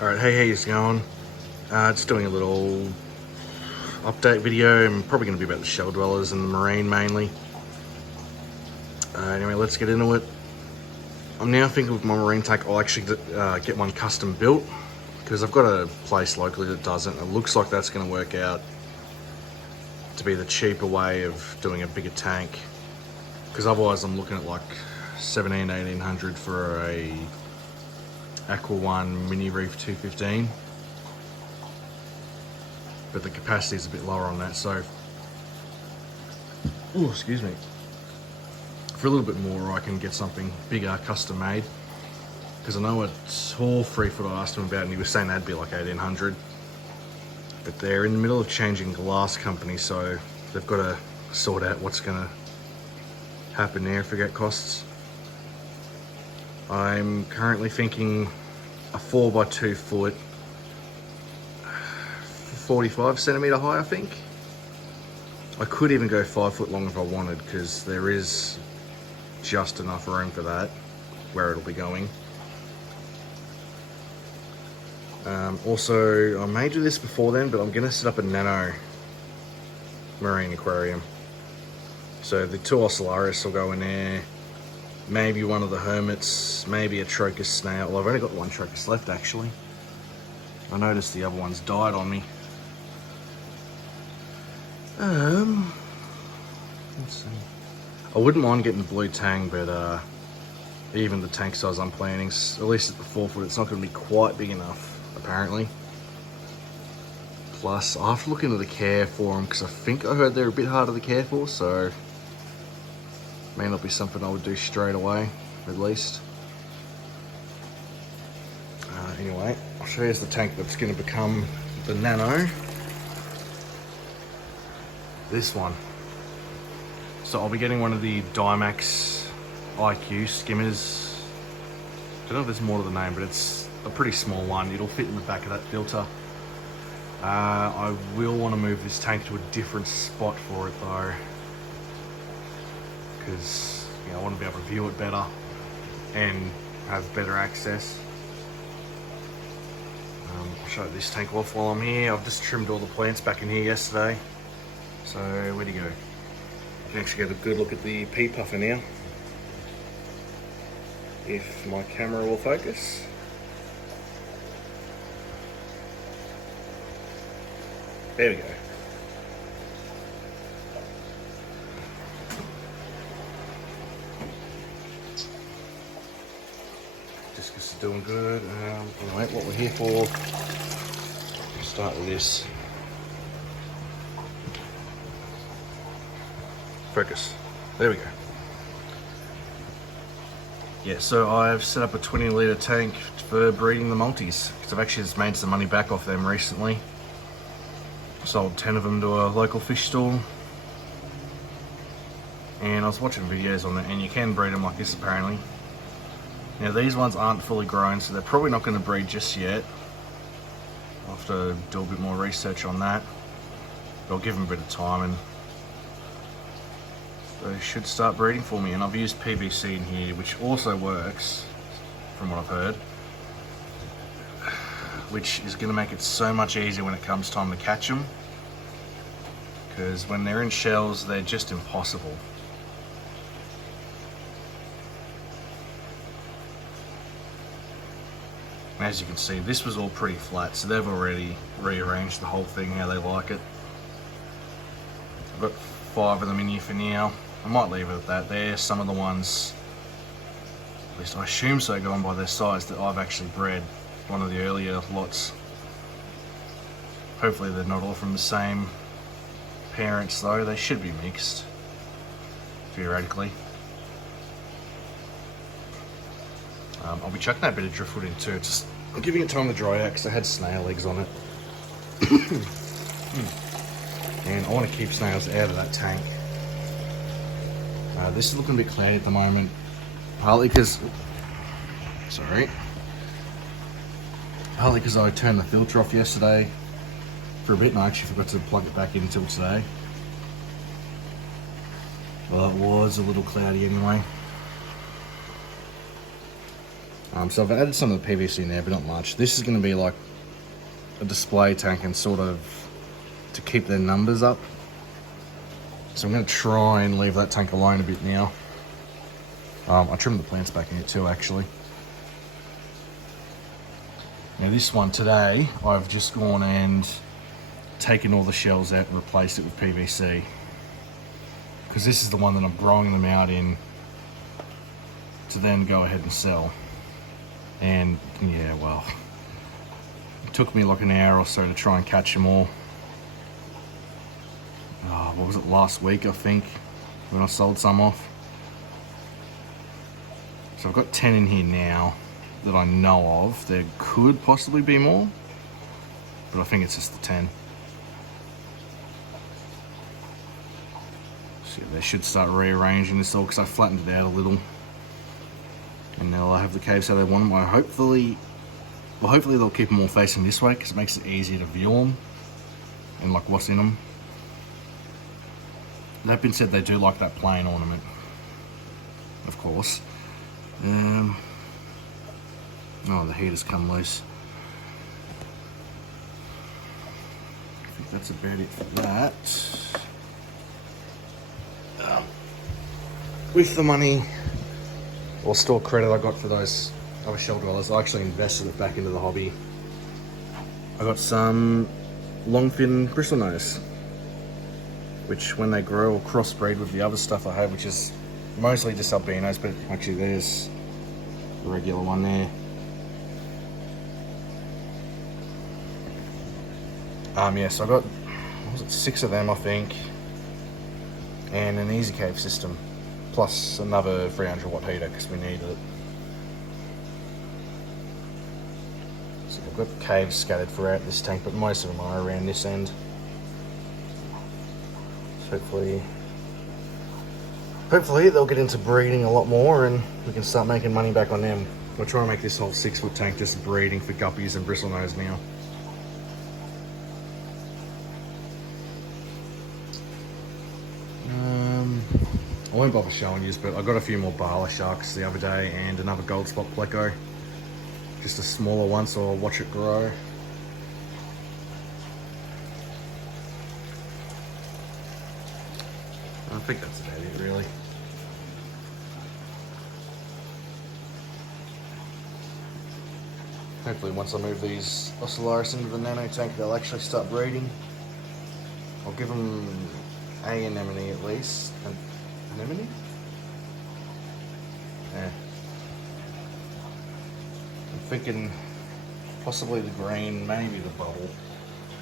Alright, hey, how's it going? Just doing a little update video. I'm probably going to be about the shell dwellers and the marine mainly. Anyway, let's get into it. I'm now thinking with my marine tank I'll actually get one custom built, because I've got a place locally that does it. It looks like that's going to work out to be the cheaper way of doing a bigger tank, because otherwise I'm looking at like 1800 for a Aqua 1 Mini Reef 215, but the capacity is a bit lower on that, so excuse me, for a little bit more I can get something bigger, custom made, because I know a tall 3 foot I asked him about and he was saying that'd be like 1800, but they're in the middle of changing glass company, so they've got to sort out what's going to happen there, figure out costs. I'm currently thinking a 4 by 2 foot, 45 centimeter high, I think. I could even go 5 foot long if I wanted, because there is just enough room for that where it'll be going. Also, I may do this before then, but I'm going to set up a nano marine aquarium. So the 2 Ocellaris will go in there. Maybe one of the hermits, maybe a Trocus snail. Well, I've only got 1 Trocus left actually. I noticed the other ones died on me. Let's see. I wouldn't mind getting the blue tang, but even the tank size I'm planning, at least at the 4 foot, it's not going to be quite big enough, apparently. Plus, I have to look into the care for them, because I think I heard they're a bit harder to care for, so may not be something I would do straight away, at least. Anyway, I'll show you the tank that's going to become the nano. This one. So I'll be getting one of the Dimax IQ skimmers. I don't know if there's more to the name, but it's a pretty small one. It'll fit in the back of that filter. I will want to move this tank to a different spot for it though, because I want to be able to view it better and have better access. I'll show this tank off while I'm here. I've just trimmed all the plants back in here yesterday. So where'd he go? I can actually get a good look at the pea puffer now, if my camera will focus. There we go. Just because it's doing good. Anyway, what we're here for, we'll start with this. Focus. There we go. Yeah, so I've set up a 20 litre tank for breeding the multis, because I've actually just made some money back off them recently. Sold 10 of them to a local fish stall, and I was watching videos on that, and you can breed them like this apparently. Now these ones aren't fully grown, so they're probably not going to breed just yet. I'll have to do a bit more research on that, but I'll give them a bit of time and they should start breeding for me. And I've used PVC in here, which also works from what I've heard, which is going to make it so much easier when it comes time to catch them, because when they're in shells they're just impossible. And as you can see, this was all pretty flat, so they've already rearranged the whole thing how they like it. I've got 5 of them in here for now. I might leave it at that. They're some of the ones, at least I assume so going by their size, that I've actually bred. One of the earlier lots. Hopefully they're not all from the same parents though. They should be mixed, theoretically. I'll be chucking that bit of driftwood in too. Just I'm giving it time to dry out because I had snail eggs on it. And I want to keep snails out of that tank. This is looking a bit cloudy at the moment, partly because I turned the filter off yesterday for a bit and I actually forgot to plug it back in until today. Well, it was a little cloudy anyway. So I've added some of the PVC in there, but not much. This is going to be like a display tank and sort of to keep their numbers up. So I'm going to try and leave that tank alone a bit now. I trimmed the plants back in it too, actually. Now this one today, I've just gone and taken all the shells out and replaced it with PVC. Because this is the one that I'm growing them out in to then go ahead and sell. And yeah, well, it took me like an hour or so to try and catch them all. What was it, last week I think, when I sold some off. So I've got 10 in here now that I know of. There could possibly be more, but I think it's just the 10. So they should start rearranging this all because I flattened it out a little. And they'll have the caves how they want them. Hopefully they'll keep them all facing this way because it makes it easier to view them and like what's in them. That being said, they do like that plain ornament, of course. Oh, the heater's come loose. I think that's about it for that. With the money or store credit I got for those other shell dwellers, I actually invested it back into the hobby. I got some long-fin bristlenose, which when they grow will crossbreed with the other stuff I have, which is mostly just albinos, but actually there's a regular one there. Yeah, so I got, what was it, 6 of them I think, and an easy cave system, plus another 300 watt heater because we needed it. So I've got caves scattered throughout this tank, but most of them are around this end. So hopefully they'll get into breeding a lot more and we can start making money back on them. I'll try and make this whole 6-foot tank just breeding for guppies and bristlenose now. I won't bother showing you, but I got a few more Bala sharks the other day and another gold spot pleco. Just a smaller one, so I'll watch it grow. I think that's about it, really. Hopefully once I move these Ocellaris into the nano tank, they'll actually start breeding. I'll give them a anemone at least. Anemone? Yeah. I'm thinking possibly the green, maybe the bubble.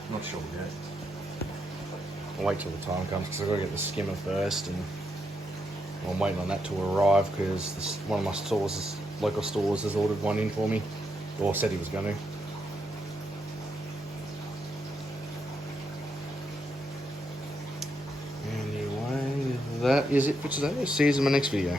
I'm not sure yet. I'll wait till the time comes because I've got to get the skimmer first, and I'm waiting on that to arrive because one of my stores, local stores, has ordered one in for me, or said he was going to. Anyway, that is it for today. See you in my next video.